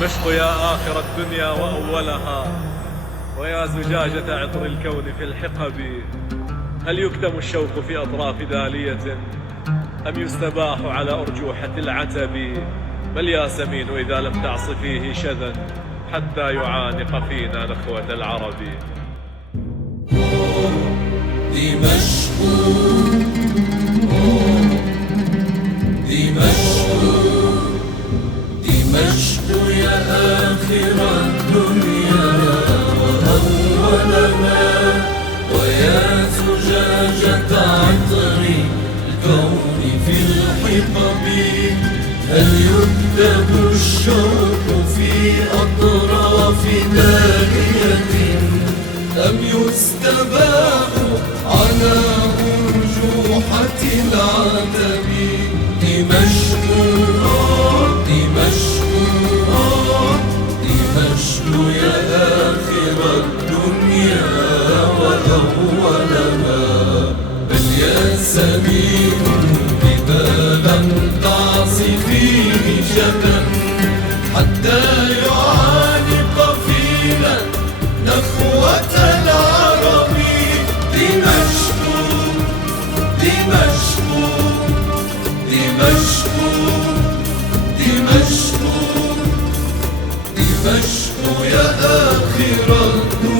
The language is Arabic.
دمشق يا آخر الدنيا وأولها، ويا زجاجة عطر الكون في الحقب، هل يكتم الشوق في أطراف دالية أم يستباح على أرجوحة العتب؟ بل يا سمين إذا لم تعص فيه شذا حتى يعانق فينا نخوة العرب. دمشق دمشق دمشق يا آخر الدنيا وأولها، ويا زجاجة عطر الكون في الحقب، هل يكتب الشوق في أطراف دالية أم يستباح على أرجوحة العتب؟ دمشق دمشق دمشق يا آخر الدنيا وأولها، بل يا سمين إذا لم تعص فيه شذا حتى يعانق فينا نخوة العرب. دمشق دمشق دمشق دمشق دمشق يا آخر الدنيا